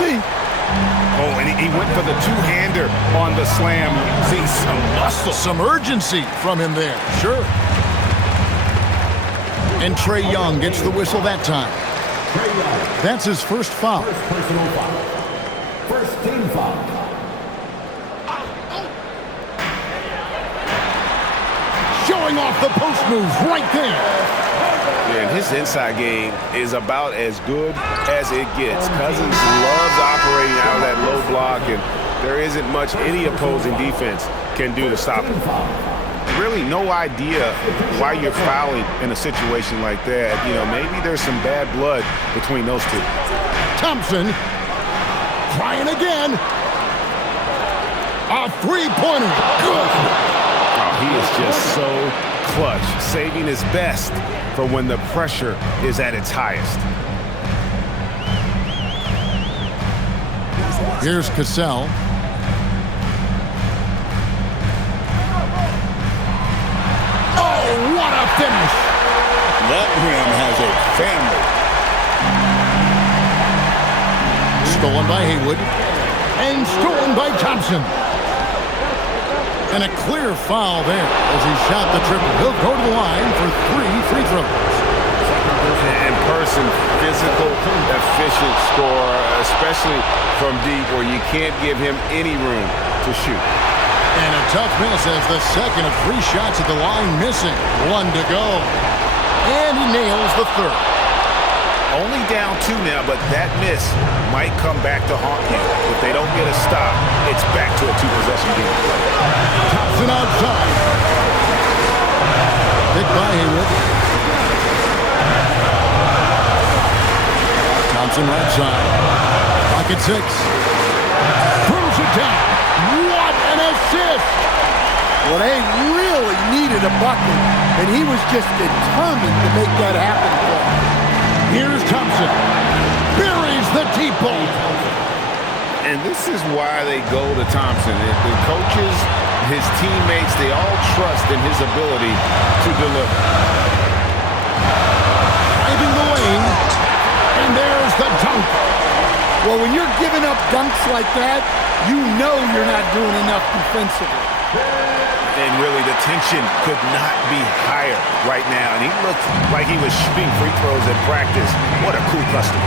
see. Oh, and he went for the two-hander on the slam. See some muscle. Some urgency from him there. Sure. And Trae Young gets the whistle that time. That's his first foul. First personal foul. First team foul. Showing off the post moves right there. And his inside game is about as good as it gets. Cousins loves operating out of that low block, and there isn't much any opposing defense can do to stop him. Really no idea why you're fouling in a situation like that. You know, maybe there's some bad blood between those two. Thompson trying again. A three-pointer. Good. Oh, he is just so clutch, saving his best for when the pressure is at its highest. Here's Cassell. Oh, what a finish! That rim has a family. Stolen by Haywood. And stolen by Thompson. And a clear foul there as he shot the triple. He'll go to the line for 3 free throws. In person, physical, efficient scorer, especially from deep where you can't give him any room to shoot. And a tough miss as the second of 3 shots at the line missing. 1 to go. And he nails the third. Only down 2 now, but that miss might come back to haunt you. If they don't get a stop, it's back to a 2-possession game. Thompson outside. Picked by Haywood. Thompson right side. Pocket 6. Throws it down. What an assist! Well, they really needed a bucket, and he was just determined to make that happen for them. Here's Thompson. Buries the deep ball. And this is why they go to Thompson. The coaches, his teammates, they all trust in his ability to deliver. Driving the lane. And there's the dunk. Well, when you're giving up dunks like that, you know you're not doing enough defensively. And really, the tension could not be higher right now. And he looked like he was shooting free throws at practice. What a cool customer.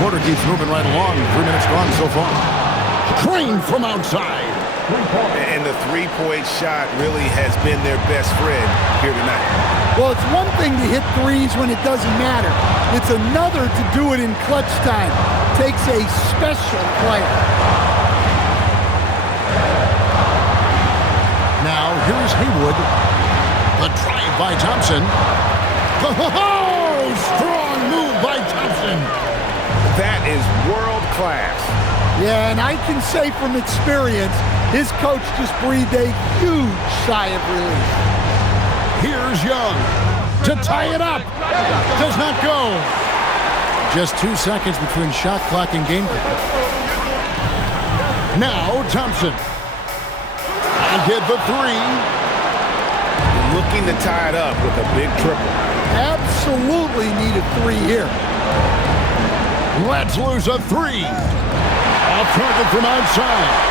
Quarter keeps moving right along. 3 minutes gone so far. Train from outside. And the three-point shot really has been their best friend here tonight. Well, it's one thing to hit threes when it doesn't matter. It's another to do it in clutch time. Takes a special player. Now, here's Haywood. The drive by Thompson. Oh, strong move by Thompson. That is world class. Yeah, and I can say from experience, his coach just breathed a huge sigh of relief. Here's Young to tie it up. Does not go. Just 2 seconds between shot clock and game clock. Now Thompson. And hit the 3. Looking to tie it up with a big triple. Absolutely need a 3 here. Let's lose a 3. Off target from outside.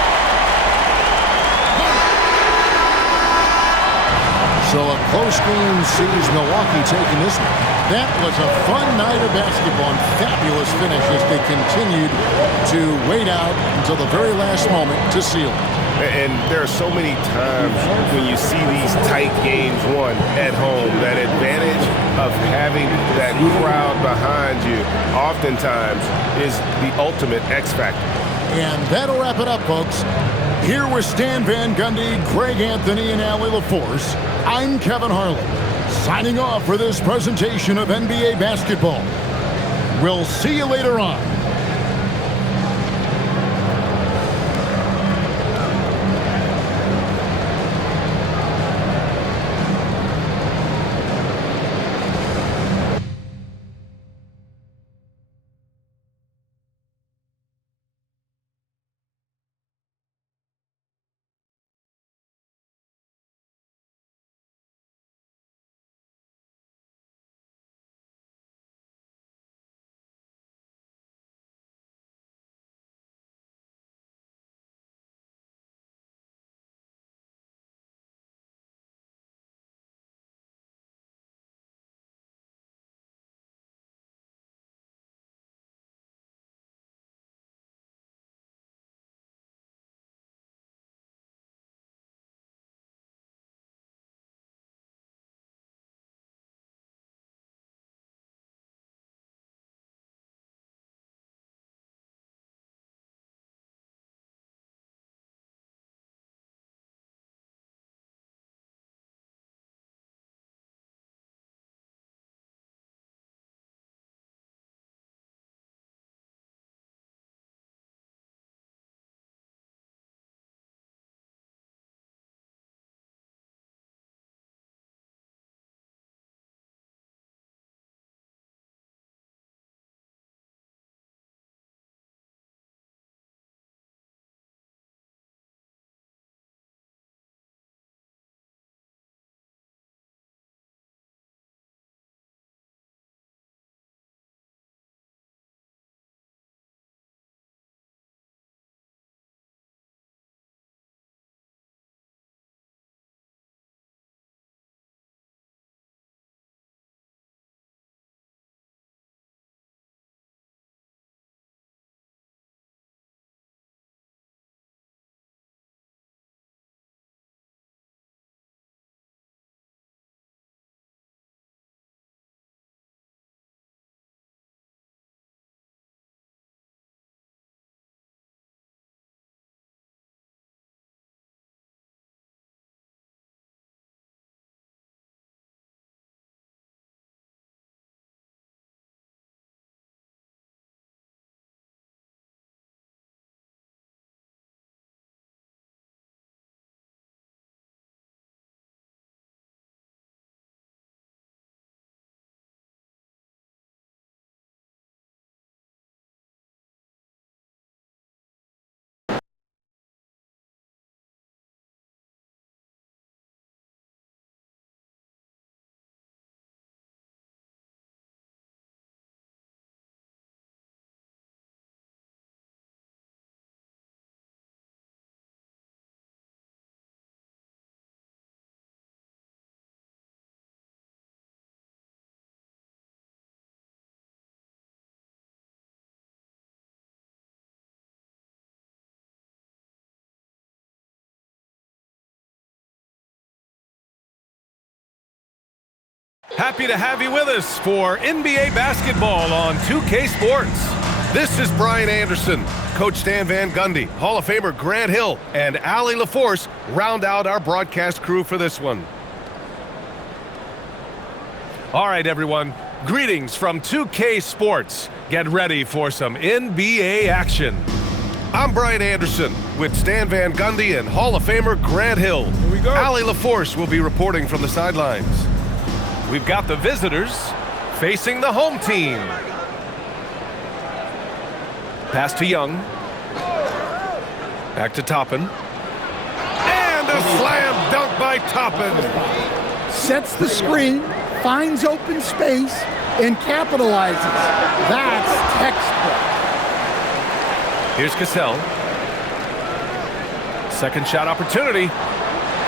So a close game sees Milwaukee taking this one. That was a fun night of basketball and fabulous finish as they continued to wait out until the very last moment to seal it. And there are so many times when you see these tight games won at home, that advantage of having that crowd behind you oftentimes is the ultimate X factor. And that'll wrap it up, folks. Here with Stan Van Gundy, Greg Anthony, and Allie LaForce, I'm Kevin Harlan, signing off for this presentation of NBA basketball. We'll see you later on. Happy to have you with us for NBA basketball on 2K Sports. This is Brian Anderson. Coach Stan Van Gundy, Hall of Famer Grant Hill, and Allie LaForce round out our broadcast crew for this one. All right, everyone. Greetings from 2K Sports. Get ready for some NBA action. I'm Brian Anderson with Stan Van Gundy and Hall of Famer Grant Hill. Here we go. Allie LaForce will be reporting from the sidelines. We've got the visitors facing the home team. Pass to Young. Back to Toppin. And a slam dunk by Toppin. Sets the screen, finds open space, and capitalizes. That's textbook. Here's Cassell. Second shot opportunity.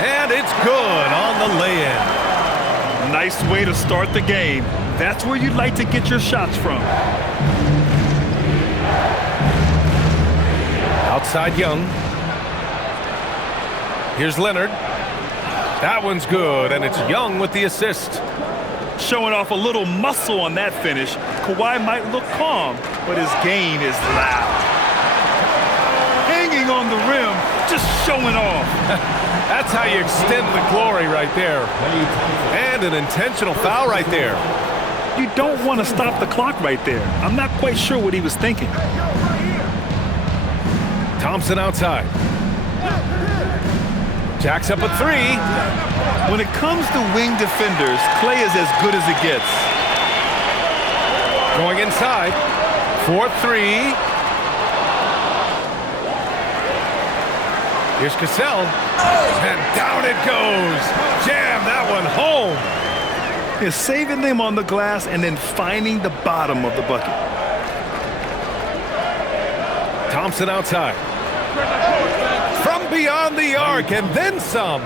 And it's good on the lay-in. Nice way to start the game. That's where you'd like to get your shots from. Outside Young. Here's Leonard. That one's good, and it's Young with the assist. Showing off a little muscle on that finish. Kawhi might look calm, but his game is loud. Hanging on the rim, just showing off. That's how you extend the glory right there. And an intentional foul right there. You don't want to stop the clock right there. I'm not quite sure what he was thinking. Thompson outside. Jacks up a three. When it comes to wing defenders, Klay is as good as it gets. Going inside. 4-3. Here's Cassell. And down it goes. Jam that one home. He's saving them on the glass and then finding the bottom of the bucket. Thompson outside. From beyond the arc and then some.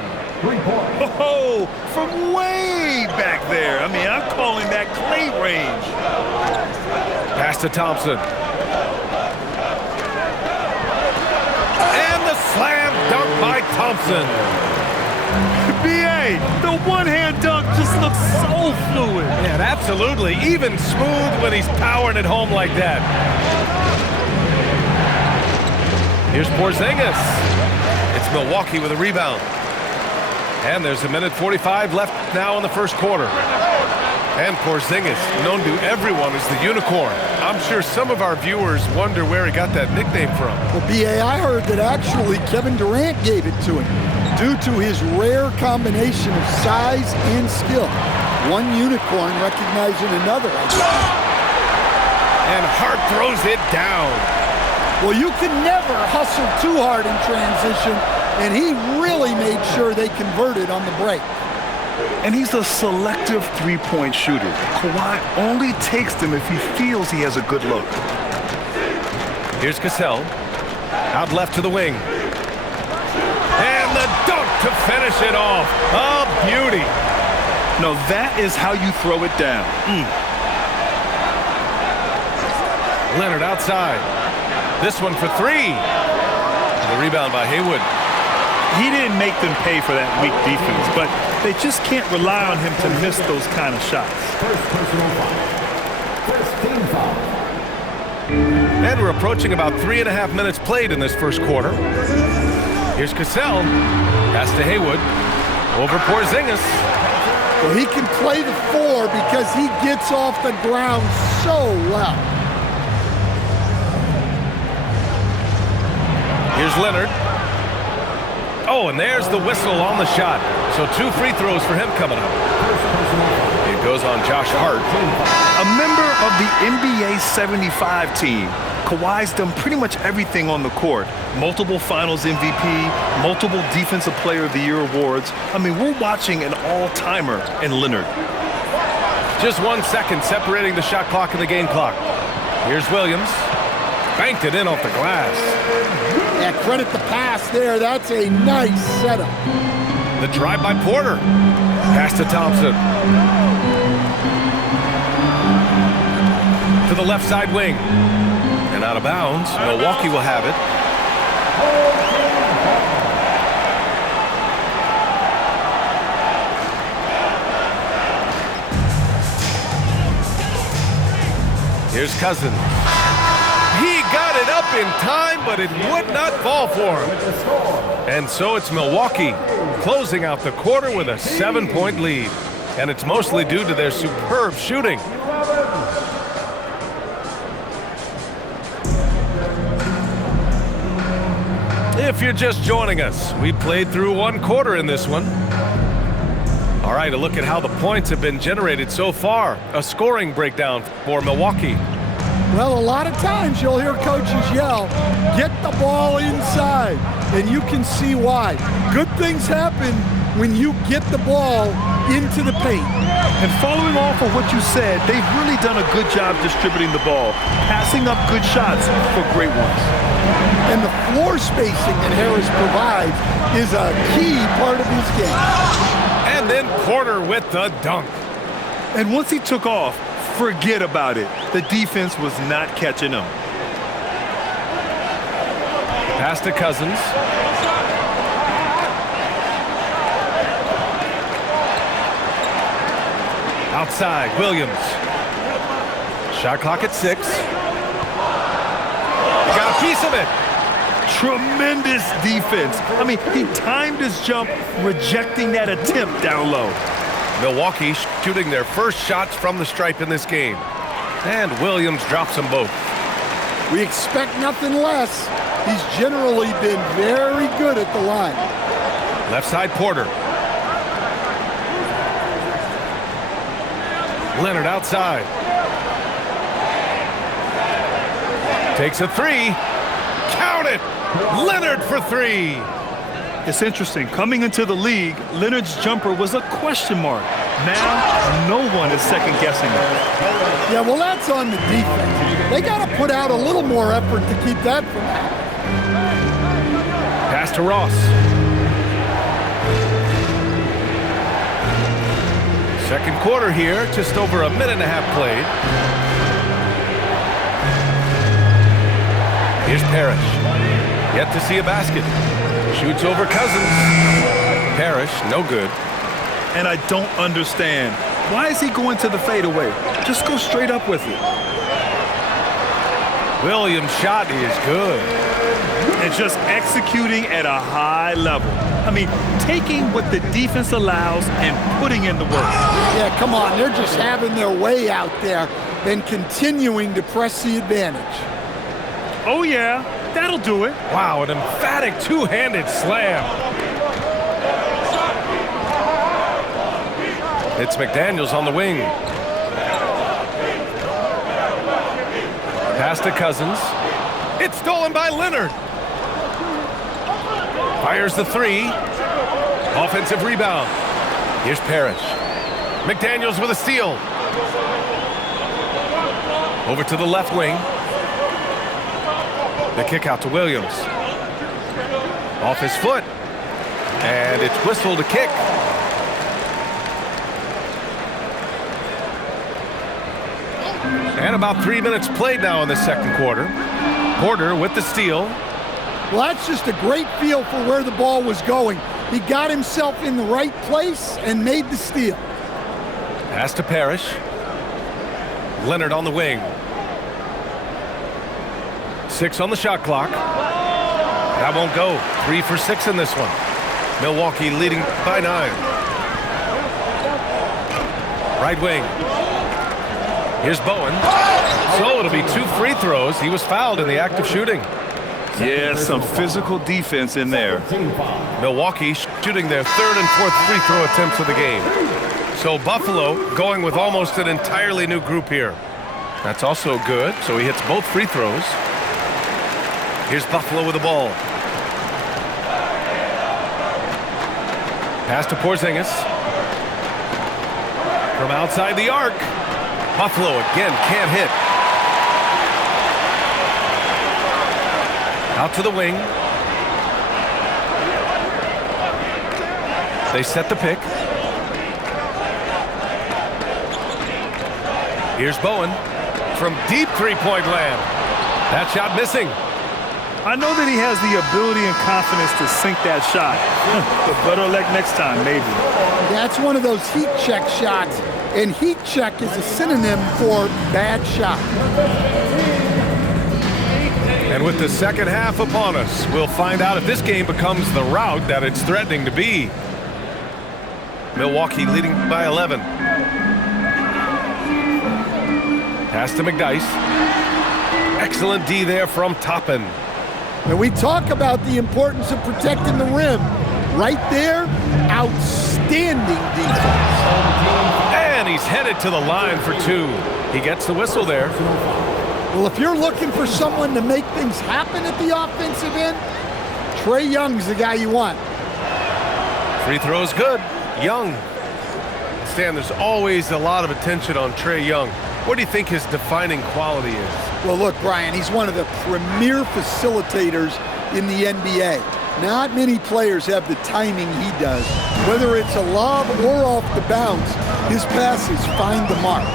Oh, from way back there. I mean, I'm calling that Klay range. Pass to Thompson. And the slam dunk by Thompson. B.A., the one-hand dunk just looks so fluid. Yeah, absolutely. Even smooth when he's powering it home like that. Here's Porzingis. It's Milwaukee with a rebound. And there's a minute 45 left now in the first quarter. And Porzingis, known to everyone as the unicorn. I'm sure some of our viewers wonder where he got that nickname from. Well, B.A., I heard that actually Kevin Durant gave it to him due to his rare combination of size and skill. One unicorn recognizing another. And Hart throws it down. Well, you can never hustle too hard in transition, and he really made sure they converted on the break. And he's a selective three-point shooter. Kawhi only takes them if he feels he has a good look. Here's Cassell. Out left to the wing. And the dunk to finish it off. A beauty. No, that is how you throw it down. Leonard outside. This one for three. The rebound by Haywood. He didn't make them pay for that weak defense, but they just can't rely on him to miss those kind of shots. First personal foul. First team foul. And we're approaching about 3.5 minutes played in this first quarter. Here's Cassell. Pass to Haywood. Over Porzingis. Well, he can play the four because he gets off the ground so well. Here's Leonard. Oh, and there's the whistle on the shot. So 2 free throws for him coming up. It goes on Josh Hart. A member of the NBA 75 team. Kawhi's done pretty much everything on the court. Multiple Finals MVP, multiple Defensive Player of the Year awards. I mean, we're watching an all-timer in Leonard. Just 1 second separating the shot clock and the game clock. Here's Williams. Banked it in off the glass. Yeah, credit the pass there. That's a nice setup. The drive by Porter. Pass to Thompson. To the left side wing. And out of bounds. Milwaukee will have it. Here's Cousins. He got it up in time, but it would not fall for him. And so it's Milwaukee closing out the quarter with a 7-point lead. And it's mostly due to their superb shooting. If you're just joining us, we played through one quarter in this one. All right, a look at how the points have been generated so far. A scoring breakdown for Milwaukee. Well, a lot of times you'll hear coaches yell, get the ball inside, and you can see why. Good things happen when you get the ball into the paint. And following off of what you said, they've really done a good job distributing the ball, passing up good shots for great ones. And the floor spacing that Harris provides is a key part of his game. And then Porter with the dunk. And once he took off, forget about it. The defense was not catching him. Pass to Cousins. Outside, Williams. Shot clock at 6. Got a piece of it. Tremendous defense. I mean, he timed his jump, rejecting that attempt down low. Milwaukee shooting their first shots from the stripe in this game. And Williams drops them both. We expect nothing less. He's generally been very good at the line. Left side, Porter. Leonard outside. Takes a 3. Count it! Leonard for 3. It's interesting. Coming into the league, Leonard's jumper was a question mark. Now, no one is second-guessing it. Yeah, well, that's on the defense. They got to put out a little more effort to keep that from happening. Pass to Ross. Second quarter here, just over a minute and a half played. Here's Parrish. Yet to see a basket. Shoots over Cousins. Parrish, no good. And I don't understand. Why is he going to the fadeaway? Just go straight up with it. Williams' shot is good. And just executing at a high level. I mean, taking what the defense allows and putting in the work. Yeah, come on. They're just having their way out there and continuing to press the advantage. Oh, yeah. That'll do it. Wow, an emphatic two-handed slam. It's McDaniels on the wing. Pass to Cousins. It's stolen by Leonard. Fires the 3. Offensive rebound. Here's Parrish. McDaniels with a steal. Over to the left wing. The kick out to Williams. Off his foot. And it's whistled to kick. And about 3 minutes played now in the second quarter. Porter with the steal. Well, that's just a great feel for where the ball was going. He got himself in the right place and made the steal. Pass to Parrish. Leonard on the wing. 6 on the shot clock. That won't go. 3 for 6 in this one. Milwaukee leading by 9. Right wing. Here's Bowen. So it'll be 2 free throws. He was fouled in the act of shooting. Yeah, some physical defense in there. Milwaukee shooting their 3rd and 4th free throw attempts of the game. So Buffalo going with almost an entirely new group here. That's also good. So he hits both free throws. Here's Buffalo with the ball. Pass to Porzingis. From outside the arc. Buffalo again can't hit. Out to the wing. They set the pick. Here's Bowen from deep three-point land. That shot missing. I know that he has the ability and confidence to sink that shot. But better luck next time, maybe. That's one of those heat check shots, and heat check is a synonym for bad shot. And with the second half upon us, we'll find out if this game becomes the rout that it's threatening to be. Milwaukee leading by 11. Pass to McDyess. Excellent D there from Toppin. And we talk about the importance of protecting the rim. Right there, outstanding defense. And he's headed to the line for two. He gets the whistle there. Well, if you're looking for someone to make things happen at the offensive end, Trae Young's the guy you want. Free throw's good. Young. Stan, there's always a lot of attention on Trae Young. What do you think his defining quality is? Well, look, Brian, he's one of the premier facilitators in the NBA. Not many players have the timing he does. Whether it's a lob or off the bounce, his passes find the mark.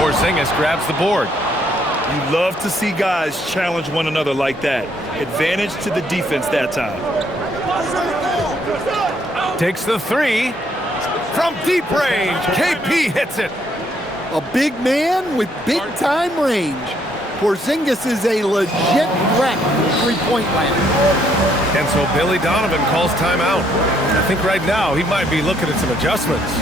Porzingis grabs the board. You love to see guys challenge one another like that. Advantage to the defense that time. Takes the three. From deep range, KP hits it. A big man with big-time range. Porzingis is a legit threat from three-point land. And so Billy Donovan calls timeout. I think right now he might be looking at some adjustments.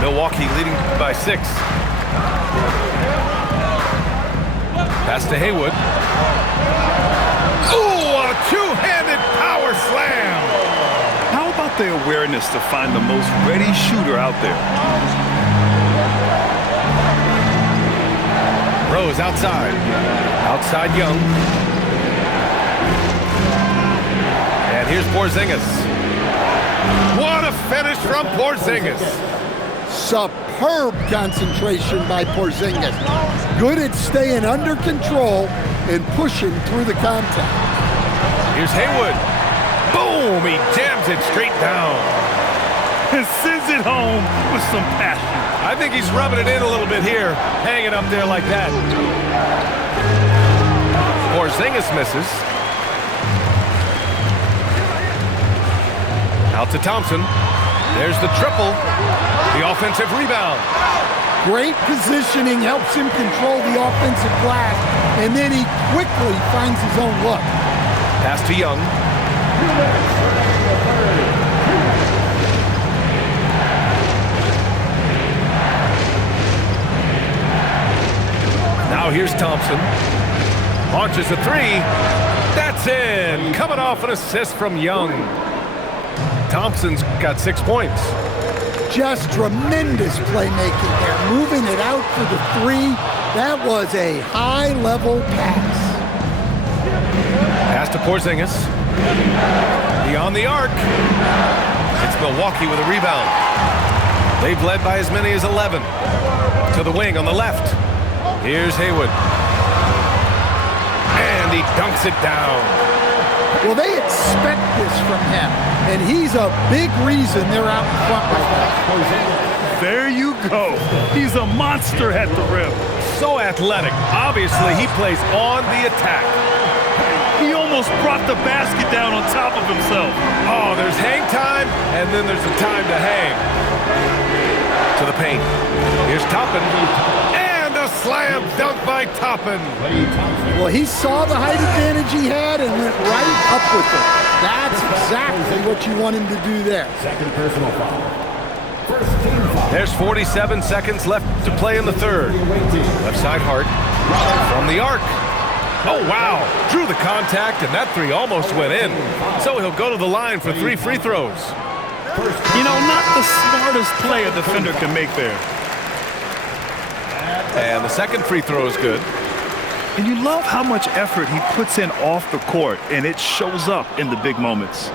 Milwaukee leading by 6. Pass to Haywood. Ooh, a two-handed power slam. How about the awareness to find the most ready shooter out there? Rose outside. Outside Young. And here's Porzingis. What a finish from Porzingis. Superb concentration by Porzingis. Good at staying under control and pushing through the contact. Here's Haywood. Boom! He jams it straight down. And sends it home with some passion. I think he's rubbing it in a little bit here, hanging up there like that. Porzingis misses. Out to Thompson. There's the triple. The offensive rebound. Great positioning helps him control the offensive glass, and then he quickly finds his own look. Pass to Young. Now here's Thompson. Launches a three. That's in. Coming off an assist from Young. Thompson's got 6 points. Just tremendous playmaking there, moving it out for the three. That was a high-level pass. Pass to Porzingis. Beyond the arc. It's Milwaukee with a rebound. They've led by as many as 11. To the wing on the left. Here's Haywood. And he dunks it down. Well, they expect this from him, and he's a big reason they're out in front right now. There you go. He's a monster at the rim. So athletic. Obviously, he plays on the attack. He almost brought the basket down on top of himself. Oh, there's hang time, and then there's the time to hang. To the paint. Here's Toppin. And a slam dunk by Toppin. Well, he saw the height advantage he had and went right up with it. That's exactly what you want him to do there. Second personal foul. First team foul. There's 47 seconds left to play in the third. Left side Hart. From the arc. Oh, wow. Drew the contact, and that three almost went in. So he'll go to the line for 3 free throws. You know, not the smartest play a defender can make there. And the second free throw is good. And you love how much effort he puts in off the court, and it shows up in the big moments.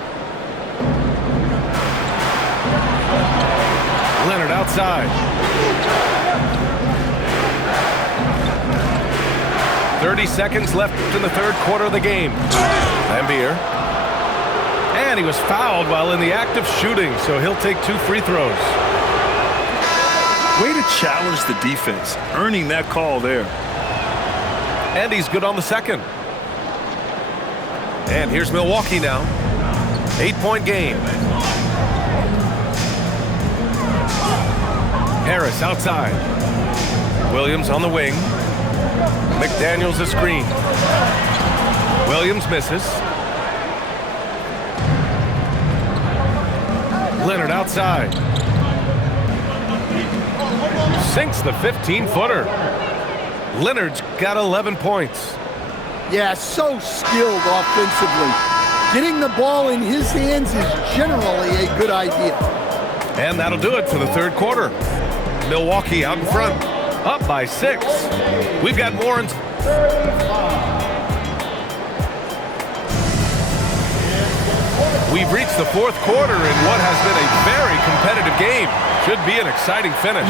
Leonard outside. 30 seconds left in the third quarter of the game. Lambier. And he was fouled while in the act of shooting, so he'll take 2 free throws. Way to challenge the defense, earning that call there. And he's good on the second. And here's Milwaukee now. 8-point game. Harris outside. Williams on the wing. McDaniels a screen. Williams misses. Leonard outside. Sinks the 15-footer. Leonard's got 11 points. Yeah, so skilled offensively. Getting the ball in his hands is generally a good idea. And that'll do it for the third quarter. Milwaukee out in front, up by 6. We've got more in... We've reached the fourth quarter in what has been a very competitive game. Should be an exciting finish.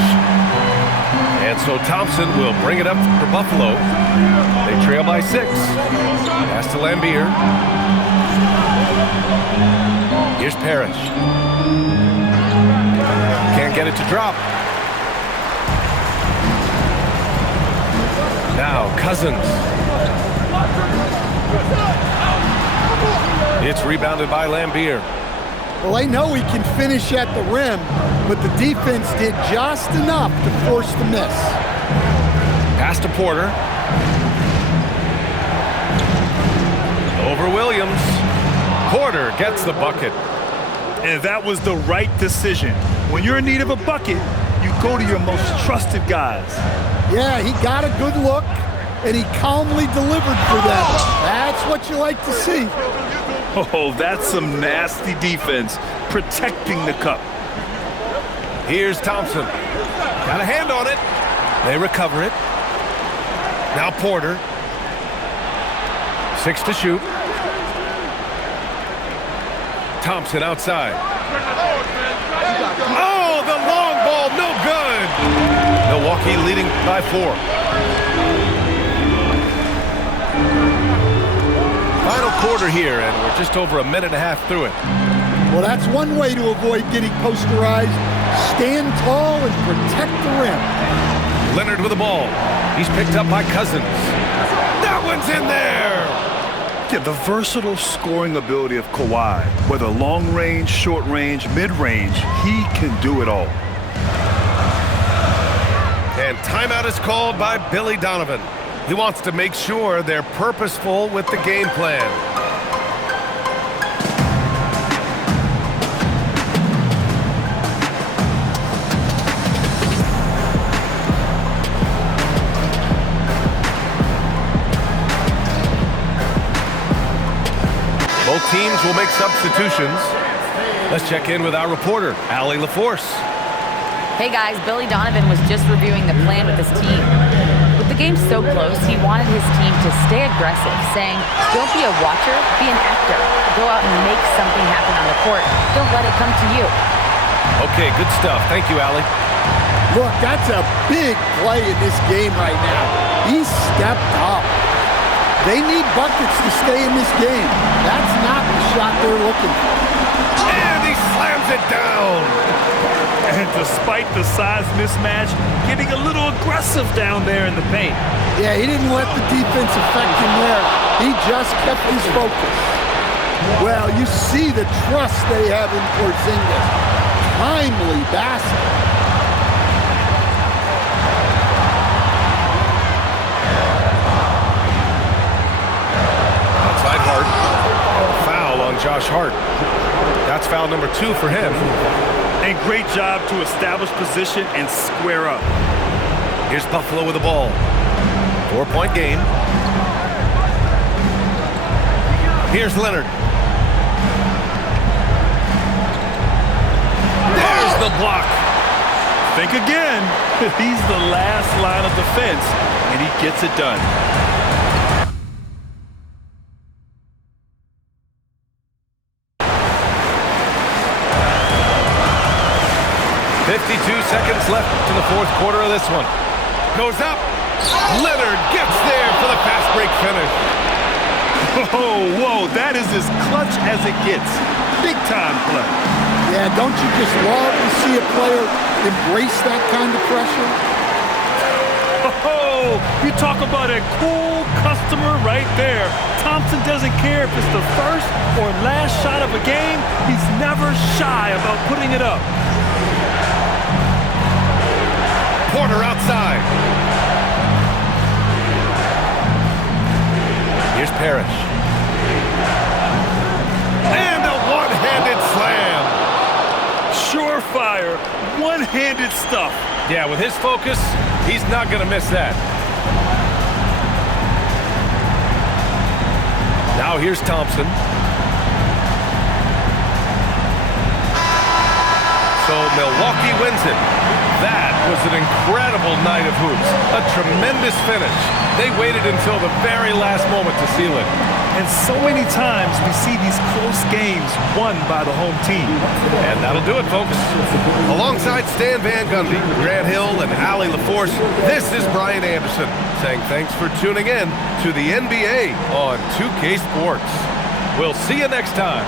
And so Thompson will bring it up for Buffalo. They trail by 6. Pass to Lambier. Here's Parrish. Can't get it to drop. Now Cousins. It's rebounded by Lambier. Well, they know he can finish at the rim, but the defense did just enough to force the miss. Pass to Porter. Over Williams. Porter gets the bucket. And that was the right decision. When you're in need of a bucket, you go to your most trusted guys. Yeah, he got a good look, and he calmly delivered for them. That's what you like to see. Oh, that's some nasty defense, protecting the cup. Here's Thompson. Got a hand on it. They recover it. Now Porter. 6 to shoot. Thompson outside. Oh, the long ball, no good. Milwaukee leading by 4. Final quarter here, and we're just over a minute and a half through it. Well, that's one way to avoid getting posterized. Stand tall and protect the rim. Leonard with the ball. He's picked up by Cousins. That one's in there! Yeah, the versatile scoring ability of Kawhi, whether long range, short range, mid range, he can do it all. And timeout is called by Billy Donovan. He wants to make sure they're purposeful with the game plan. Both teams will make substitutions. Let's check in with our reporter, Allie LaForce. Hey guys, Billy Donovan was just reviewing the plan with his team. With the game so close, he wanted his team to stay aggressive, saying, don't be a watcher, be an actor. Go out and make something happen on the court. Don't let it come to you. Okay, good stuff. Thank you, Allie. Look, that's a big play in this game right now. He stepped up. They need buckets to stay in this game. That's not the shot they're looking for. And he slams it down. And despite the size mismatch, getting a little aggressive down there in the paint. Yeah, he didn't let the defense affect him there. He just kept his focus. Well, you see the trust they have in Porzingis. Timely basket. Outside Hart. Foul on Josh Hart. That's foul number 2 for him. And great job to establish position and square up. Here's Buffalo with the ball. 4-point game. Here's Leonard. There's the block. Think again. He's the last line of defense, and he gets it done. Seconds left to the fourth quarter of this one. Goes up. Leonard gets there for the fast break finish. Oh, whoa, that is as clutch as it gets. Big time play. Yeah, don't you just love to see a player embrace that kind of pressure? Oh, you talk about a cool customer right there. Thompson doesn't care if it's the first or last shot of a game. He's never shy about putting it up. Porter outside. Here's Parrish. And a one-handed slam. Surefire, one-handed stuff. Yeah, with his focus, he's not going to miss that. Now here's Thompson. So Milwaukee wins it. That was an incredible night of hoops. A tremendous finish. They waited until the very last moment to seal it. And so many times we see these close games won by the home team. And that'll do it, folks. Alongside Stan Van Gundy, Grant Hill, and Allie LaForce, this is Brian Anderson saying thanks for tuning in to the NBA on 2K Sports. We'll see you next time.